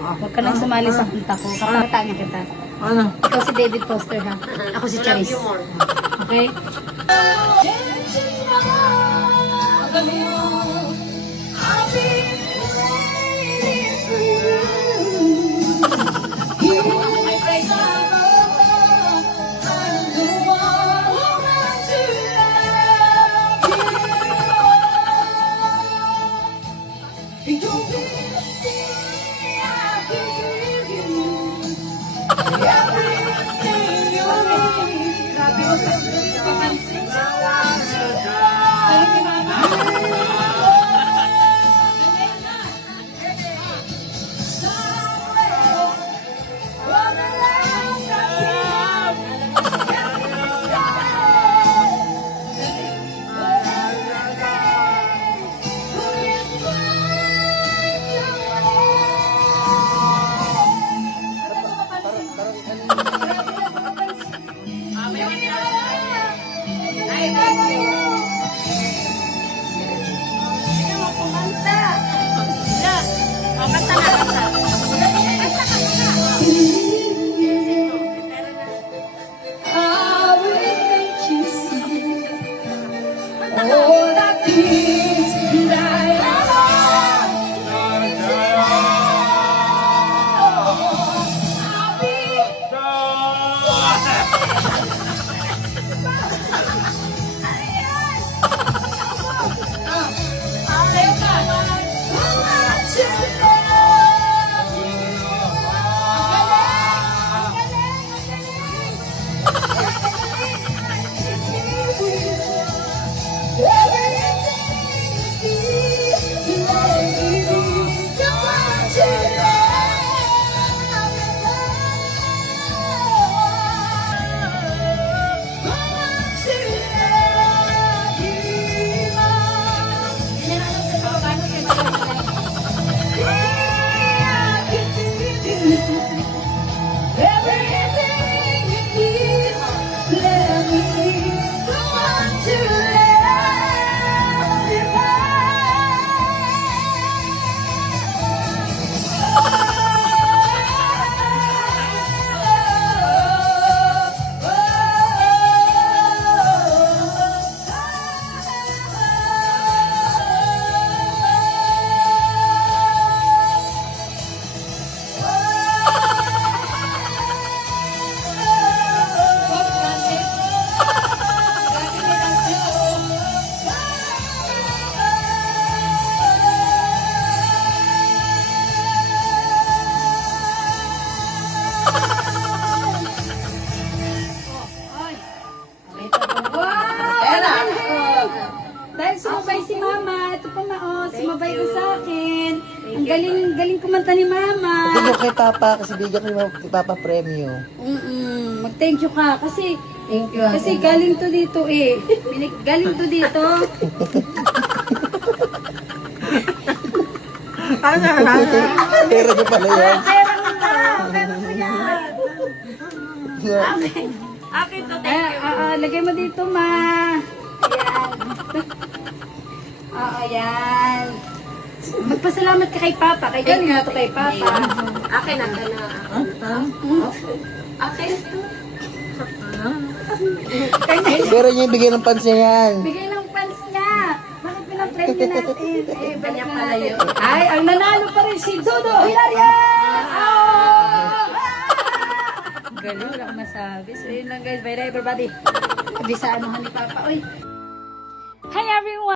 Huwag ka nang sumali sa kanta ko. Kapatanya kita. Ano? Ikaw si David Foster ha. Ako si Charis. Okay? Dahil sumabay si Mama, ito pa sumabay ko sa akin. Ang galing kumanta ni Mama. Thank you kay Papa kasi bigyan ko kay Papa premyo. Mag-thank you ka kasi galing to dito eh. Galing to dito. Pero nyo pala yan. Pera mo yan. Akin to, thank you. Lagay mo dito, Ma. Ayan. Ayan. Magpasalamat ka kay Papa. Kay galing na to kay Papa. Akin na to na. Akin to. Pero nyo yung bigyan ng pansin yan. Bigay ng pants niya. Bakit pinapremyo natin? Kanya pala yun. Ay, ang nanalo pa rin si Dodo Hilaria! Galing, wala akong masabi. So yun lang guys, bye everybody. Abisaan mo ni Papa. Oy. Hi everyone!